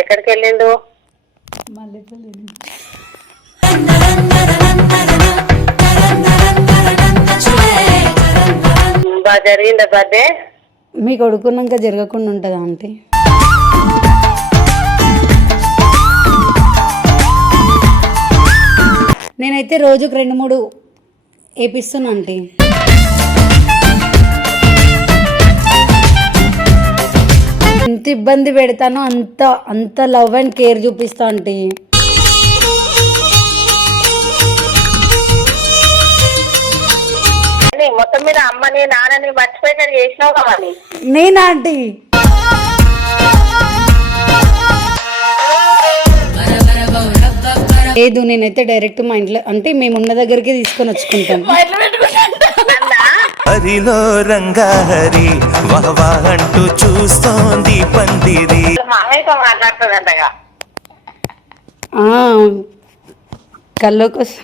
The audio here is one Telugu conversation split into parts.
ఎక్కడికి వెళ్ళిండు? బాగా జరిగిందా బర్త్డే? మీ కొడుకున్నాక జరగకుండా ఉంటుందా ఆంటీ? నేనైతే రోజుకు 2-3 వేపిస్తున్నా ఆంటీ. ఎంత ఇబ్బంది పెడతానో అంత లవ్ అండ్ కేర్ చూపిస్తా ఆంటీ. మొత్తం మీద అమ్మని నాన్నని మర్చిపోయి చేసినావు కావాలి. నేనా ఆంటీ? లేదు, నేనైతే డైరెక్ట్ మా ఇంట్లో అంటే మేమున్న దగ్గరికి తీసుకొని వచ్చుకుంటాం. హరిలో రంగాహరి వహవా అంటూ చూస్తోంది పందిరి. మాట్లాడుతుందంటగా కల్లో కోసం.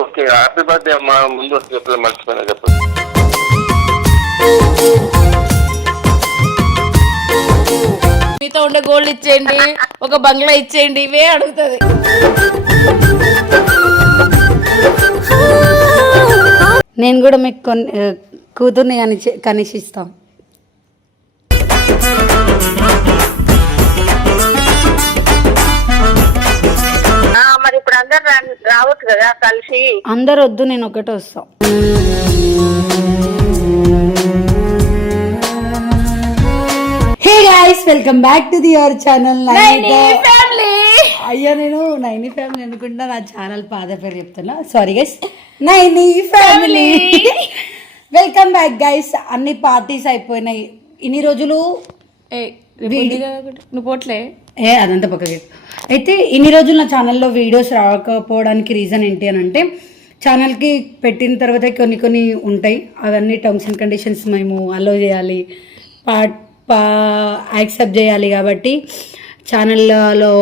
ఓకే, హ్యాపీ బర్త్డే అమ్మా. ముందు వస్తే చెప్పలేదు, మర్చిపోయినా చెప్పండి. మీతో ఉండే గోల్డ్ ఇచ్చేయండి, ఒక బంగ్లా ఇచ్చేయండి, ఇవే అడుగుతుంది. నేను కూడా మీకు కూతుర్ని కనిషిస్తాం. మరి ఇప్పుడు అందరు రావచ్చు కదా కలిసి. అందరు వద్దు, నేను ఒకటే వస్తాం. Hey guys, welcome back to your channel Naini family. అయ్యా, నేను నైని ఫ్యామిలీ అనుకుంటా, నా ఛానల్ పాద పేరు చెప్తున్నా. Sorry guys, Naini family. Welcome back guys. అన్ని పార్టీస్ అయిపోయినాయి ఇన్ని రోజులు. నువ్వు పోట్లే అదంతా పక్కకి. అయితే ఇన్ని రోజులు నా ఛానల్లో వీడియోస్ రాకపోవడానికి రీజన్ ఏంటి అని అంటే, ఛానల్కి పెట్టిన తర్వాత కొన్ని ఉంటాయి, అవన్నీ టర్మ్స్ అండ్ కండిషన్స్ మేము అలో చేయాలి, యాక్సెప్ట్ చేయాలి. కాబట్టి ఛానల్లో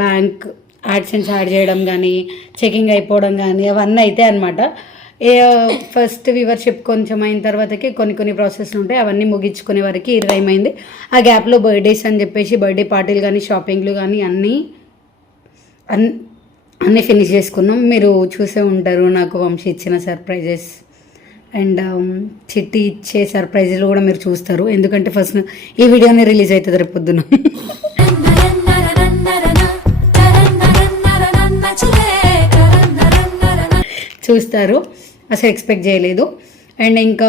బ్యాంక్ యాడ్సెన్స్ యాడ్ చేయడం కానీ, చెకింగ్ అయిపోవడం కానీ అవన్నీ అయితే అనమాట. ఫస్ట్ వ్యూవర్షిప్ కొంచెం అయిన తర్వాతకి కొన్ని ప్రాసెస్లు ఉంటాయి, అవన్నీ ముగించుకునే వరకు 20 అయింది. ఆ గ్యాప్లో బర్త్డేస్ అని చెప్పేసి బర్త్డే పార్టీలు కానీ, షాపింగ్లు కానీ అన్నీ ఫినిష్ చేసుకున్నాం. మీరు చూసే ఉంటారు నాకు వంశీ ఇచ్చిన సర్ప్రైజెస్ అండ్ చిట్టి ఇచ్చే సర్ప్రైజెస్ కూడా మీరు చూస్తారు. ఎందుకంటే ఫస్ట్ ఈ వీడియోని రిలీజ్ అవుతుంది రేపు పొద్దున. చూస్తారు, అసలు ఎక్స్పెక్ట్ చేయలేదు. అండ్ ఇంకా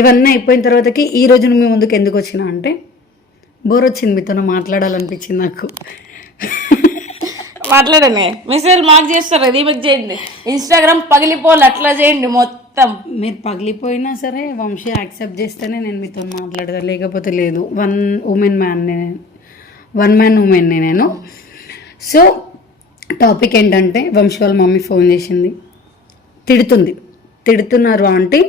ఇవన్నీ అయిపోయిన తర్వాతకి ఈ రోజు మీ ముందుకు ఎందుకు వచ్చినా అంటే, బోర్ వచ్చింది, మీతో మాట్లాడాలనిపించింది నాకు. మాట్లాడమే మెసేజ్ మాకు చేస్తారు, అది మీకు చేయండి. ఇన్స్టాగ్రామ్ పగిలిపోవాలి, అట్లా చేయండి మొత్తం. మీరు పగిలిపోయినా సరే వంశీ యాక్సెప్ట్ చేస్తేనే నేను మీతో మాట్లాడతాను, లేకపోతే లేదు. వన్ మ్యాన్ ఉమెన్ నేను. సో టాపిక్ ఏంటంటే, వంశీ వాళ్ళ మమ్మీ ఫోన్ చేసింది, తిడుతున్నారు ఆంటీ.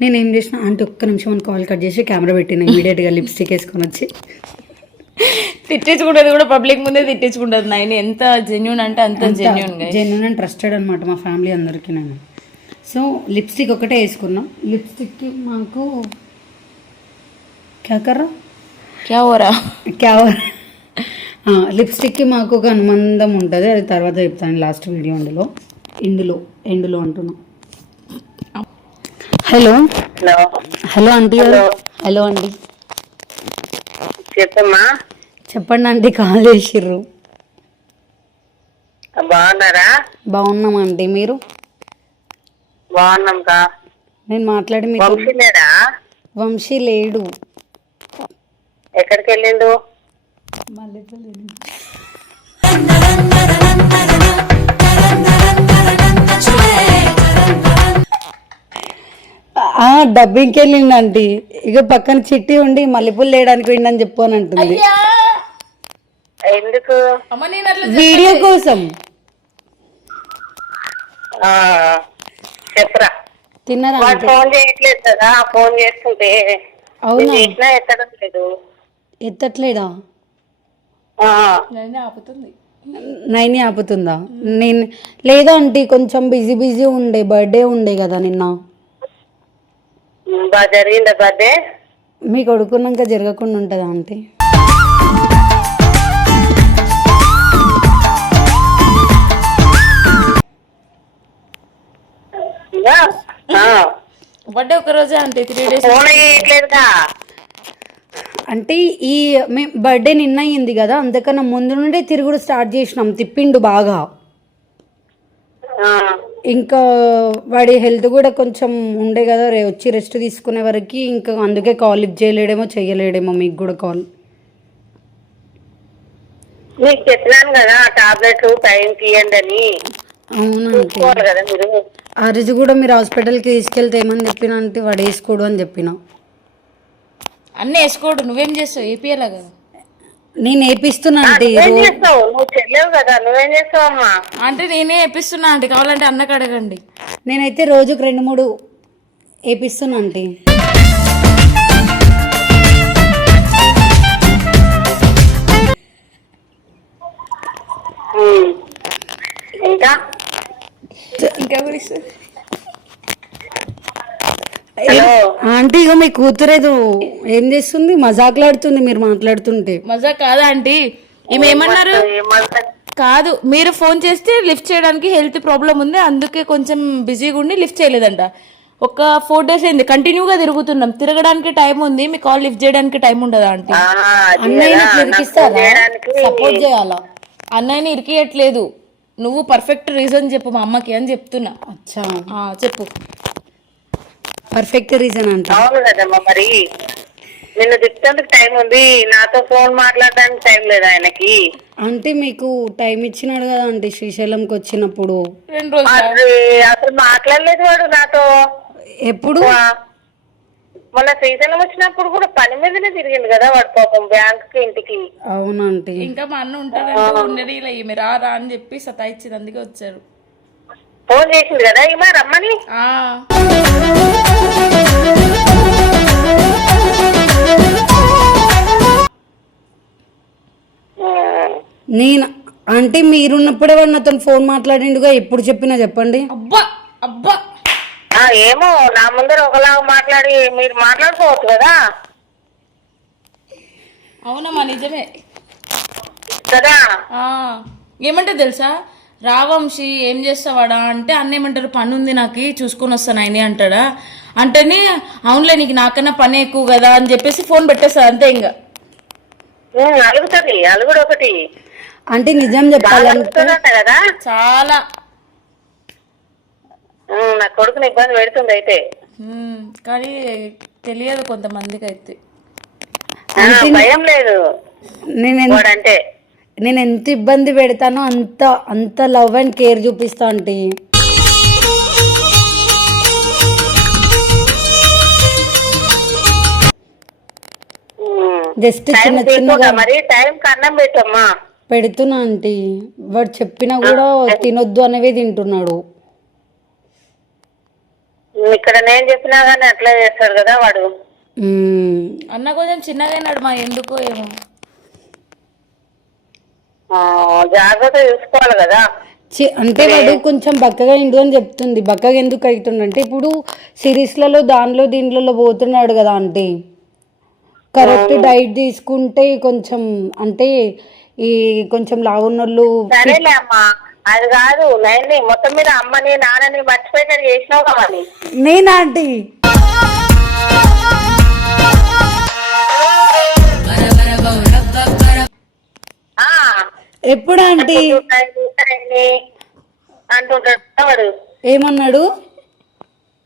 నేనేం చేసిన, ఆంటీ ఒక్క నిమిషం అని కాల్ కట్ చేసి కెమెరా పెట్టిన, ఇమీడియట్గా లిప్స్టిక్ వేసుకొని వచ్చి తిట్టించుకుంటుంది కూడా, పబ్లిక్ ముందే తిట్టించుకుంటుంది. నైన్ ఎంత జెన్యూన్ అంటే అంత జెన్యూన్ అండ్ ట్రస్టెడ్ అనమాట మా ఫ్యామిలీ అందరికీ నేను. సో లిప్స్టిక్ ఒకటే వేసుకున్నాం. లిప్స్టిక్కి మాకు లిప్స్టిక్కి మాకు ఒక అనుబంధం ఉంటుంది, అది తర్వాత చెప్తాను లాస్ట్ వీడియో. ఎండులో అంటున్నా. Hello aunty. హలో అండి, చెప్పమ్మా. చెప్పండి ఆంటీ, కాల్ చేసిర్రు. బాగున్నారా? బాగున్నామండి, మీరు? బాగున్నాం కా. నేను మాట్లాడి మీకు. వంశీ లేడు. ఎక్కడికి వెళ్ళిండు? డబ్బింగ్కి వెళ్ళిండండి. ఇక పక్కన చిట్టి ఉండి మల్లెపూలు లేయడానికి వెళ్ళిందని చెప్పు అని అంటుంది. ఎందుకు? వీడియో కోసం. చెప్పరా. తిన్నారా? ఫోన్ చేయట్లేదు కదా, ఫోన్ చేస్తుంటే అవునా ఎత్తడం లేదు. ఎత్తట్లేదా? ఆపుతుంది. నైని ఆపుతుందా? నేను లేదా ఆంటీ, కొంచెం బిజీ ఉండే, బర్త్డే ఉండే కదా నిన్న. బాగా జరిగిందా బర్త్డే? మీ కొడుకున్నాక జరగకుండా ఉంటుందా ఆంటీ? బర్త్డే ఒక రోజే అంటే 3 days ఫోన్ చేయట్లేదుగా. అంటే ఈ బర్త్డే నిన్న అయింది కదా, అందుకన్నా ముందు నుండే తిరుగుడు స్టార్ట్ చేసినాం. తిప్పిండు బాగా. ఇంకా వాడి హెల్త్ కూడా కొంచెం ఉండే కదా, వచ్చి రెస్ట్ తీసుకునే వరకు. ఇంకా అందుకే కాల్ లిఫ్ట్ చేయలేడేమో, చెయ్యలేడేమో మీకు కూడా కాల్. మీకు చెప్పినాను కదా టాబ్లెట్లు టైంకి ఇవ్వండి అని. అవునంటే కదా మీరు. ఆ రోజు కూడా మీరు హాస్పిటల్కి తీసుకెళ్తే ఏమని చెప్పినా అంటే వాడు వేసుకోడు అని చెప్పిన. అన్నీ వేసుకోడు, నువ్వేం చేస్తావు? ఏపీఎలా కదా. నేను వేపిస్తున్నా అంటే నువ్వేం చేస్తావు? నువ్వు చెల్లేవు కదా, నువ్వేం చేస్తావు అమ్మా? అంటే నేనే వేపిస్తున్నా అంటే, కావాలంటే అన్నకు అడగండి. నేనైతే రోజుకు 2-3 వేపిస్తున్నా అంటే. ఇంకా ఇంకా గురించి ఆంటీ ఇగో మీ కూతురేదో ఏం చేస్తుంది, మజాకులాడుతుంది మీరు మాట్లాడుతుంటే. మజా కాదా ఆంటీ? ఈమె ఏమన్నారు? కాదు, మీరు ఫోన్ చేస్తే లిఫ్ట్ చేయడానికి హెల్త్ ప్రాబ్లం ఉంది, అందుకే కొంచెం బిజీగా ఉండి లిఫ్ట్ చేయలేదంట. ఒక 4 days అయింది కంటిన్యూగా తిరుగుతున్నాం. తిరగడానికి టైం ఉంది, మీ కాల్ లిఫ్ట్ చేయడానికి టైం ఉండదా ఆంటీ? అన్నయ్యని ఇరికిస్తారా? సపోర్ట్ చేయాలా? అన్నయ్యని ఇరికియట్లేదు, నువ్వు పర్ఫెక్ట్ రీజన్ చెప్పు మా అమ్మకి అని చెప్తున్నా. అచ్చా చెప్పు. పర్ఫెక్ట్ రీజన్ అంటే? అవును కదమ్మా, మరి నిన్ను తిప్పేందుకు టైం ఉంది, నాతో ఫోన్ మాట్లాడడానికి టైం లేదు ఆయనకి. అంటే మీకు టైం ఇచ్చినాడు కదా అంటే శ్రీశైలంకి వచ్చినప్పుడు. 2 రోజులు అసలు మాట్లాడలేదు వాడు నాతో. ఎప్పుడు? మొన్న శ్రీశైలం వచ్చినప్పుడు కూడా పని మీదనే తిరిగింది కదా వాడు పాపం, బ్యాంక్ కి ఇంటికి. అవునంటే ఇంకా మా అన్న ఉంటాడంటే ఉండేది ఇలా ఈమె రా అని చెప్పి సతాయిచ్చింది, అందుకే వచ్చారు. ఫోన్ చేసింది కదా ఈమె రమ్మని. నేను అంటే మీరున్నప్పుడే వాడు నాతో ఫోన్ మాట్లాడిండుగా, ఎప్పుడు చెప్పినా చెప్పండి. అబ్బా అబ్బా ఏమో నా ముందర ఒకలాగా మాట్లాడి మీరు మాట్లాడుకోవచ్చు కదా. అవునమ్మా నిజమే కదా. ఏమంటే తెలుసా, రావంశీ ఏం చేస్తావాడా అంటే, అన్న ఏమంటారు పని ఉంది నాకు చూసుకొని వస్తాను ఆయన అంటాడా. అంటేనే అవునులే నీకు నాకన్నా పని ఎక్కువ కదా అని చెప్పేసి ఫోన్ పెట్టేస్తారు అంతే. ఇంకా అలుగుతుంది, అలుగుడు ఒకటి. అంటే నిజం చెప్పాలంటే కదా చాలా నా కొడుకుని ఇబ్బంది పెడుతుంది అయితే. కానీ తెలియదు కొంతమందికి అయితే. భయం లేదు అంటే. నేను ఎంత ఇబ్బంది పెడతానో అంత అంత లవ్ అండ్ కేర్ చూపిస్తా అంటే. జస్ట్ చిన్న చిన్నగా మరి టైం కన్నం పెట్టమ్మా. పెడుతున్నా ఆంటీ, వాడు చెప్పినా కూడా తినొద్దు అనేవి తింటున్నాడు. ఇక్కడ నేను చెప్పినా గానీ అట్లా చేస్తాడు కదా వాడు. అన్న కొంచెం చిన్నగా అయినాడు మా, ఎందుకో ఏమో. జాగ్రత్త చూసుకోవాలి కదా. అంటే వాడు కొంచెం బక్కగా అయిండు అని చెప్తుంది. బక్కగా ఎందుకు అవుతుండంటే ఇప్పుడు సిరీస్లలో దానిలో దీంట్లో పోతున్నాడు కదా ఆంటీ. కరెక్ట్ డైట్ తీసుకుంటే కొంచెం అంటే ఈ కొంచెం లావున్నోళ్ళు. సరేలే అమ్మా, అది కాదు నైన్ని మొత్తం మీద అమ్మని నాన్నని మర్చిపోయి చేసినావు కావాలి. నేనా ఆంటీ? ఎప్పుడు ఆంటీ అంటుంటాడు వాడు. ఏమన్నాడు?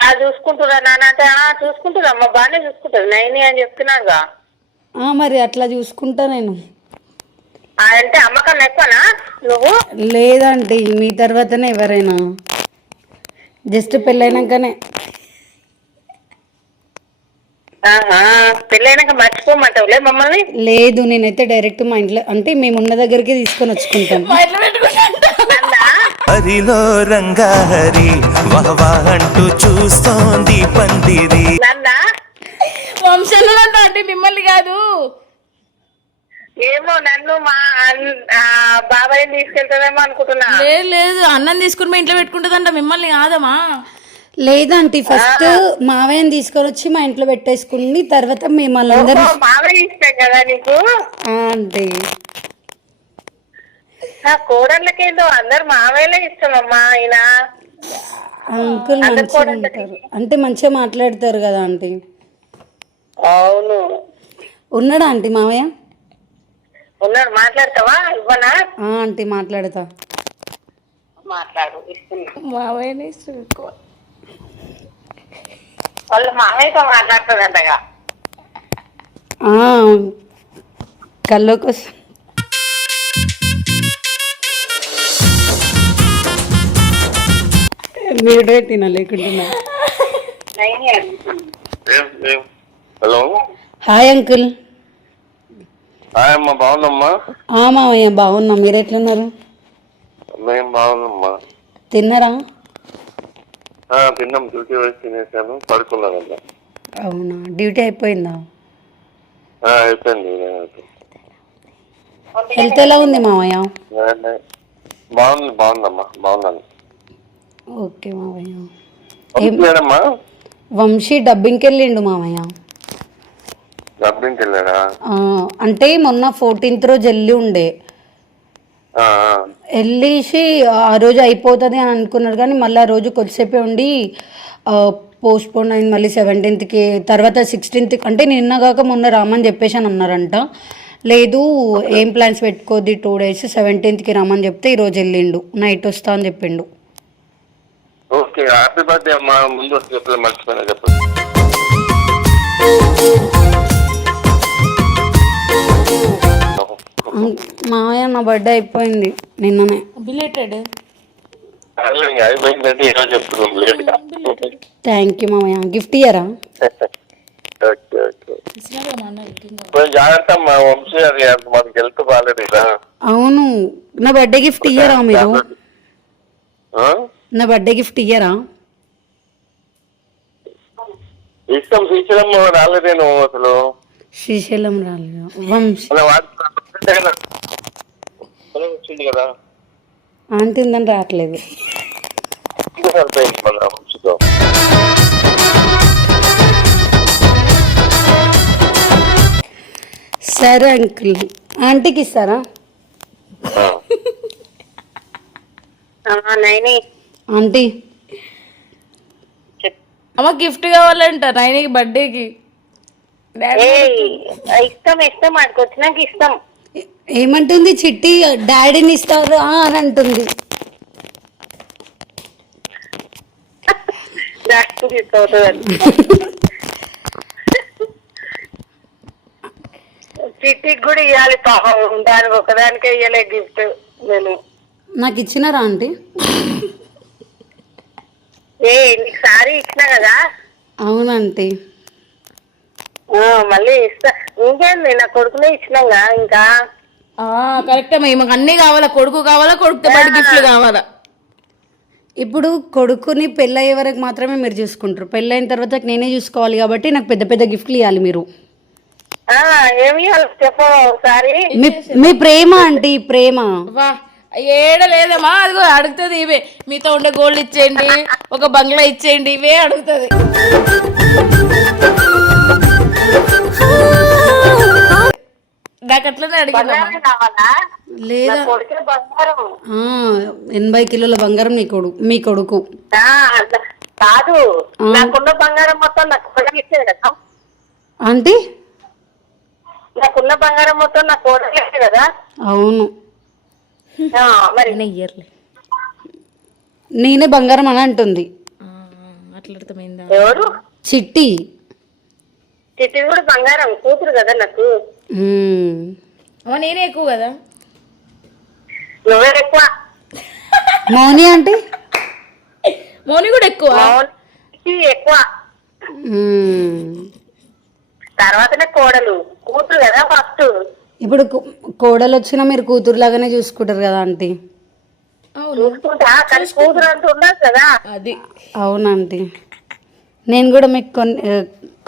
అది చూసుకుంటున్నా నాన్న అంటే చూసుకుంటున్నా అమ్మ, బాగానే చూసుకుంటాడు నైని అని చెప్తున్నాడుగా. మరి అట్లా చూసుకుంటా నేను. అంటే అమ్మకన్నా ఎక్కువనా నువ్వు? లేదండి, మీ తర్వాతనే ఎవరైనా, జస్ట్ పెళ్ళైనాకనే. పెళ్ళైనాక మర్చిపోమంటావులే మమ్మల్ని? లేదు, నేనైతే డైరెక్ట్ మా ఇంట్లో అంటే మేమున్న దగ్గరికి తీసుకొని వచ్చుకుంటాను. హరిలో రంగాహరి వహవా అంటూ చూస్తోంది పందిరి. వంశంలో అంటే మిమ్మల్ని కాదు. ఏమో నన్ను మా బాబాయ్ తీసుకెళ్తాదేమో అనుకుంటున్నా. లేదు లేదు, అన్నం తీసుకుని మా ఇంట్లో పెట్టుకుంటుందంట, మిమ్మల్ని కాదమ్మా. లేదంటే ఫస్ట్ మావయ్యని తీసుకొని వచ్చి మా ఇంట్లో పెట్టేసుకుని తర్వాత మేము వాళ్ళందరం మావయ్య ఇష్టం కదా నీకు? అంటే నా కోడళ్ళకేందో అందరు మావయ్యలే ఇష్టం అమ్మా. ఆయన అంకుల్ మంచిగా ఉంటారు అంటే మంచిగా మాట్లాడతారు కదా ఆంటీ. అవును ఉన్నాడా ఆంటీ మావయ్య? ఉన్నాడు. మాట్లాడతావా? ఇవ్వనా? ఆంటీ మాట్లాడతా. మాట్లాడు, ఇస్తున్నా. మావయ్యనే ఇష్టం ఎక్కువ. వాళ్ళు మావయ్యతో మాట్లాడుతుందంటగా. కల్లోకి వస్తా. మీరే తినా లేకుంటున్నా. Hello, hi uncle. హాయ్ అమ్మా, బాగుందమ్మా? మావయ్య బాగున్నా, మీరు ఎట్లున్నారు? మేము బాగుందమ్మా. తిన్నారా? తిన్నాం, డ్యూటీ వేసి తినేసాను, పడుకున్నానమ్మా. అవునా, డ్యూటీ అయిపోయిందా? అయిపోయింది. హెల్త్ ఎలా ఉంది మావయ్య? బాగుందమ్మా, బాగున్నాను. ఓకే మావయ్య. లేదమ్మా, వంశీ డబ్బింగ్కి వెళ్ళిండు మావయ్య. డబ్బింగ్కి వెళ్ళాడా? అంటే మొన్న 14th రోజు వెళ్ళి ఉండే, వెళ్ళేసి ఆ రోజు అయిపోతుంది అని అనుకున్నారు కానీ మళ్ళీ ఆ రోజు కొద్దిసేపే ఉండి పోస్ట్పోన్ అయింది. మళ్ళీ 17th తర్వాత 16th అంటే నిన్నగాక మొన్న రామని చెప్పేసి అని అన్నారంట. లేదు ఏం ప్లాన్స్ పెట్టుకోద్ది 2 days 17th రామని చెప్తే ఈరోజు వెళ్ళిండు, నైట్ వస్తా అని చెప్పిండు. ఓకే, హ్యాపీ బర్త్డే అమ్మా. ముందు వచ్చి చెప్పలేదు, మర్చిపోయినా చెప్పండి. మావయ్య నా బర్త్డే అయిపోయింది నిన్ననే. బిలేటెడ్. అయిపోయిందంటే ఈరోజు చెప్తున్నాం లేట్గా. థ్యాంక్ యూ మావయ్య. గిఫ్ట్ ఇయ్యరా? ఓకే ఓకే, జాగ్రత్త అమ్మా. వంశీ అది మనకి హెల్త్ బాగాలేదు కదా. అవును, నా బర్త్డే గిఫ్ట్ ఇయ్యరా మీరు? నా బర్త్డే గిఫ్ట్ ఇయ్యరా? ఇష్టం. శ్రీశైలం రాలేదేను అసలు. శ్రీశైలం రాలేదు. వంశీ వచ్చింది కదా, ఆంటీ ఉందని రావట్లేదు. వంశీతో సరే అంకుల్, ఆంటీకి ఇస్తారా? నైని ఆంటీ అమ్మ గిఫ్ట్ కావాలంట నైనికి బర్త్డేకి. ఇష్టం ఇష్టం ఆడికొచ్చినాక ఇష్టం. ఏమంటుంది చిట్టి? డాడీని ఇస్తారు అని అంటుంది. చిట్టికి కూడా ఇవ్వాలి పాపం, దానికి ఒకదానికే ఇవ్వలే గిఫ్ట్ నేను. నాకు ఇచ్చినారా ఆంటీ? నీకు సారీ ఇచ్చినా కదా. అవునంటీ. మళ్ళీ ఇస్తా. ఇంకేంది, నా కొడుకునే ఇచ్చినాగా. ఇంకా కరెక్ట్ అమ్మా, మాకు అన్ని కావాలా. కొడుకు కావాలా, కొడుకుతో పాటు గిఫ్ట్లు కావాలా. ఇప్పుడు కొడుకుని పెళ్ళయ్యే వరకు మాత్రమే మీరు చూసుకుంటారు, పెళ్ళైన తర్వాత నేనే చూసుకోవాలి కాబట్టి నాకు పెద్ద పెద్ద గిఫ్ట్లు ఇవ్వాలి మీరు. ఏమి చెప్పు ఒకసారి. మీ ప్రేమ ఆంటీ, ప్రేమ. వా ఏడ లేదమ్మా, అదిగో అడుగుతుంది ఇవే. మీతో ఉండే గోల్డ్ ఇచ్చేయండి, ఒక బంగ్లా ఇచ్చేయండి, ఇవే అడుగుతుంది. నాకు అట్లనే అడిగిందమ్మా. లేదా 80 కిలోల బంగారం మీ కొడుకు కాదు, నాకున్న బంగారం మొత్తం నాకు కోడలు ఇచ్చేది కదా. ఆంటీ నాకున్న బంగారం మొత్తం నాకు కోడలు ఇచ్చేది కదా. అవును, మరి నేనే బంగారం అని అంటుంది. అట్లా అర్థమైందా? ఎవరు? చిట్టి. చిట్టి కూడా బంగారం కూతురు కదా నాకు. నేనే ఎక్కువ కదా. నువ్వే ఎక్కువ. మౌని అంటే మౌని కూడా ఎక్కువ. ఎక్కువ తర్వాతనే కోడలు, కూతురు కదా ఫస్ట్. ఇప్పుడు కోడలు వచ్చినా మీరు కూతురు లాగానే చూసుకుంటారు కదా ఆంటీ. చూసుకుంటా, కానీ కూతురు అంటూ ఉండదు కదా. అది అవునంటీ. నేను కూడా మీకు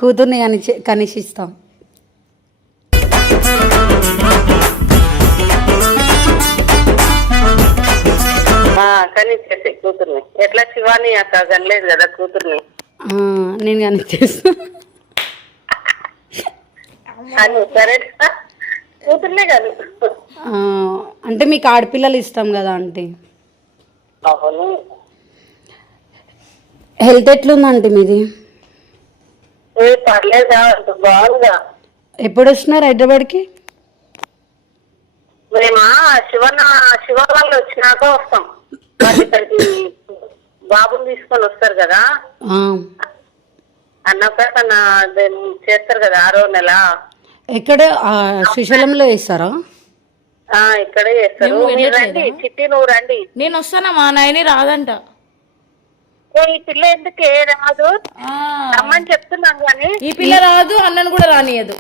కూతుర్ని కనిపిస్తాం. కానీ ఇచ్చేసి కూతుర్ని. ఎట్లా శివాని అక్క కనలేదు కదా కూతుర్ని నేను కానీ చేస్తా. అని సరే కూతుర్నే కాదు. అంటే మీకు ఆడపిల్లలు ఇష్టం కదా ఆంటీ. అవును. హెల్త్ ఎట్లుందంటే మీది? పర్లేదా బాగుందా? ఎప్పుడు వస్తున్నారు హైదరాబాద్కి? మేమా శివ వాళ్ళు వచ్చినాక వస్తాం. వాళ్ళు ఇక్కడికి బాబుని తీసుకొని వస్తారు కదా, అన్నప్రాసన చేస్తారు కదా 6వ నెల. ఎక్కడ శ్రీశైలంలో వేస్తారా? ఇక్కడే చేస్తారు. మీరు రండి చిట్టి, నువ్వు రండి. నేను వస్తానా, మా నాయని రాదంట. ఈ పిల్ల ఎందుకే రాదు రమ్మని చెప్తున్నాను కానీ ఈ పిల్ల రాదు, అన్నను కూడా రానియదు.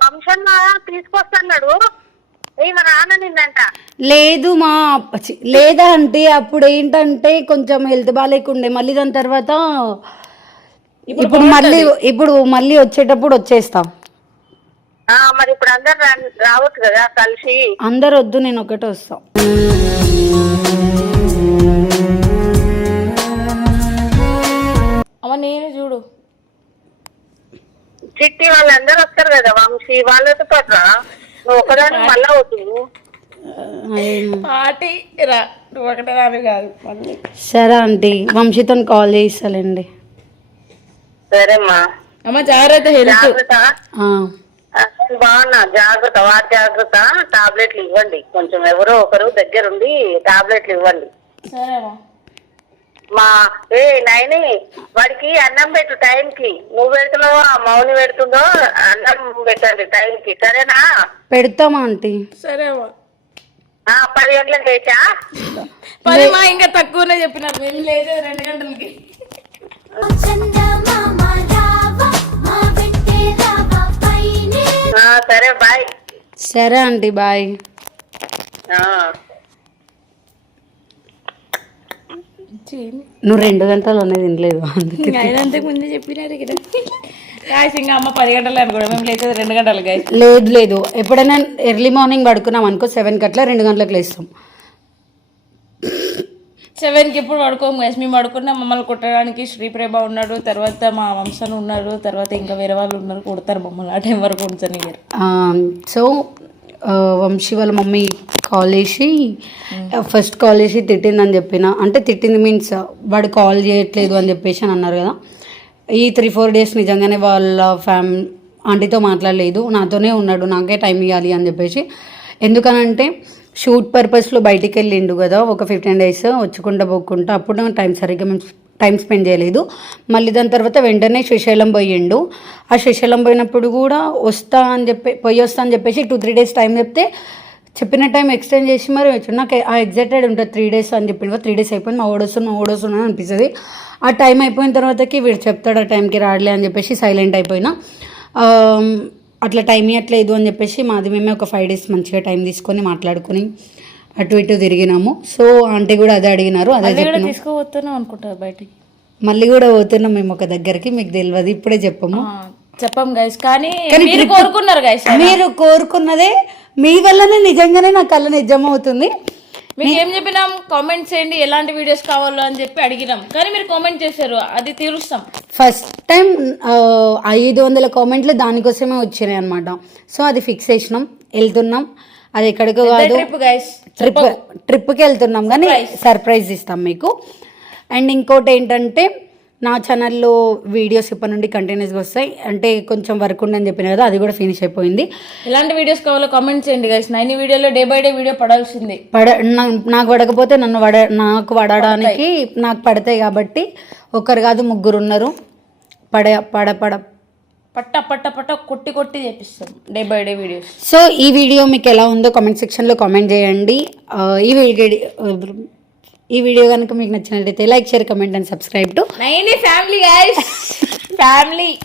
వంశన్న తీసుకొస్తున్నాడు, ఈమె రాననిందంట. లేదు లేదా అంటే అప్పుడు ఏంటంటే కొంచెం హెల్త్ బాగాలేకుండే, మళ్ళీ దాని తర్వాత ఇప్పుడు మళ్ళీ వచ్చేటప్పుడు వచ్చేస్తాం. మరి ఇప్పుడు అందరు రావచ్చు కదా కలిసి. అందరు వద్దు, నేను ఒకటే వస్తా. అమ్మ నేను చూడు చిట్టి వాళ్ళందరూ వస్తారు కదా, వంశీ వాళ్ళతో పాటు రా. నువ్వు ఒకదాని మళ్ళా వద్దు. పార్టీ రా, నువ్వు ఒకటే రాను కాదు. సరే ఆంటీ, వంశీతో కాల్ చేస్తానండి. సరేమ్మా. అమ్మ జాగ్రత్త, హెల్త్ బాగున్నా. జాగ్రత్త, వాటి జాగ్రత్త. టాబ్లెట్లు ఇవ్వండి కొంచెం, ఎవరో ఒకరు దగ్గరుండి టాబ్లెట్లు ఇవ్వండి. సరేమ్మా. నైని వాడికి అన్నం పెట్టు టైంకి. నువ్వు పెడుతున్నావో మౌని పెడుతుందో అన్నం పెట్టండి టైంకి, సరేనా? పెడతామా ఆంటీ? సరేమ్మా. 10 గంటలకు లేచా? 10 మా ఇంకా తక్కువనే చెప్పినారు, మేము లేచేది 2 గంటలకి. సరే బాయ్. సరే ఆంటీ బాయ్. నువ్వు 2 గంటలు తినలేదు అందుకే అంతకు ముందే చెప్పినారు కదా. ఇంకా అమ్మ 10 గంటలు అనుకోండి, మేము లేచేది 2 గంటలు. లేదు ఎప్పుడైనా ఎర్లీ మార్నింగ్ పడుకున్నాం అనుకో 7 గంటల 2 గంటలకు లేస్తాం. 7కి ఎప్పుడు పడుకోము గైస్. మేము పడుకున్నా మమ్మల్ని కొట్టడానికి శ్రీప్రేమ ఉన్నాడు, తర్వాత మా వంశన్ ఉన్నాడు, తర్వాత ఇంకా వేరే వాళ్ళు ఉన్నారు, కొడతారు మమ్మల్ని. ఆ టైం వరకు ఉంచని. సో వంశీ వాళ్ళ మమ్మీ కాల్ చేసి ఫస్ట్ కాల్ చేసి తిట్టిందని చెప్పిన. అంటే తిట్టింది మీన్స్ వాడు కాల్ చేయట్లేదు అని చెప్పేసి అని అన్నారు కదా. ఈ 3-4 డేస్ నిజంగానే వాళ్ళ ఆంటీతో మాట్లాడలేదు, నాతోనే ఉన్నాడు, నాకే టైం ఇవ్వాలి అని చెప్పేసి. ఎందుకనంటే షూట్ పర్పస్లో బయటికి వెళ్ళిండు కదా ఒక 15 డేస్, వచ్చుకుంటా పోకుండా. అప్పుడు సరిగ్గా మేము టైం స్పెండ్ చేయలేదు. మళ్ళీ దాని తర్వాత వెంటనే శ్రీశైలం పోయిండు. ఆ శ్రీశైలం పోయినప్పుడు కూడా వస్తా అని చెప్పేసి 2-3 డేస్ టైం చెప్తే, చెప్పిన టైం ఎక్స్టెండ్ చేసి మరి వచ్చి నాకు ఆ ఎగ్జైటెడ్ ఉంటుంది 3 డేస్ అని చెప్పిన. 3 డేస్ అయిపోయింది, మా ఓడొస్తున్నా అనిపిస్తుంది. ఆ టైం అయిపోయిన తర్వాతకి వీడు చెప్తాడు ఆ టైంకి రాడలే అని చెప్పేసి సైలెంట్ అయిపోయినా. అట్లా టైం ఇవ్వట్లేదు అని చెప్పేసి మాది మేమే ఒక 5 డేస్ మంచిగా టైం తీసుకొని మాట్లాడుకొని అటు ఇటు తిరిగినాము. సో ఆంటీ కూడా అదే అడిగినారు, అదే తీసుకుపోతున్నాం అనుకుంటారు బయటికి. మళ్ళీ కూడా పోతున్నాం మేము ఒక దగ్గరికి, మీకు తెలియదు, ఇప్పుడే చెప్పం గైస్. కానీ మీరు కోరుకున్నారు గైస్, మీరు కోరుకున్నదే మీ వల్లనే నిజంగానే నా కళ్ళ నిజం అవుతుంది. మీకు ఏం చెప్పినాం, కామెంట్ చేయండి ఎలాంటి వీడియోస్ కావాలో అని చెప్పి అడిగినాం, కానీ మీరు కామెంట్ చేశారు, అది తీరుస్తాం. ఫస్ట్ టైం 500 కామెంట్లు దానికోసమే వచ్చినాయి అనమాట. సో అది ఫిక్స్ చేసినాం, వెళ్తున్నాం. అది ఎక్కడికి కాదు, ట్రిప్కి వెళ్తున్నాం, కానీ సర్ప్రైజ్ ఇస్తాం మీకు. అండ్ ఇంకోటి ఏంటంటే నా ఛానల్లో వీడియోస్ ఇప్పటి నుండి కంటిన్యూస్గా వస్తాయి. అంటే కొంచెం వర్క్ ఉందని చెప్పిన కదా, అది కూడా ఫినిష్ అయిపోయింది. ఎలాంటి వీడియోస్ కావాలో కామెంట్ చేయండి గైస్. 9 వీడియోలో డే బై డే వీడియో పడాల్సింది. నాకు పడకపోతే నాకు పడడానికి నాకు పడతాయి కాబట్టి ఒకరు కాదు 3 ఉన్నారు. పట్ట కొట్టి చేపిస్తాం day by day videos. So ఈ వీడియో మీకు ఎలా ఉందో కామెంట్ సెక్షన్లో కామెంట్ చేయండి. ఈ వీడియో కనుక మీకు నచ్చినట్లయితే like, share, comment and subscribe to Naini family guys. Family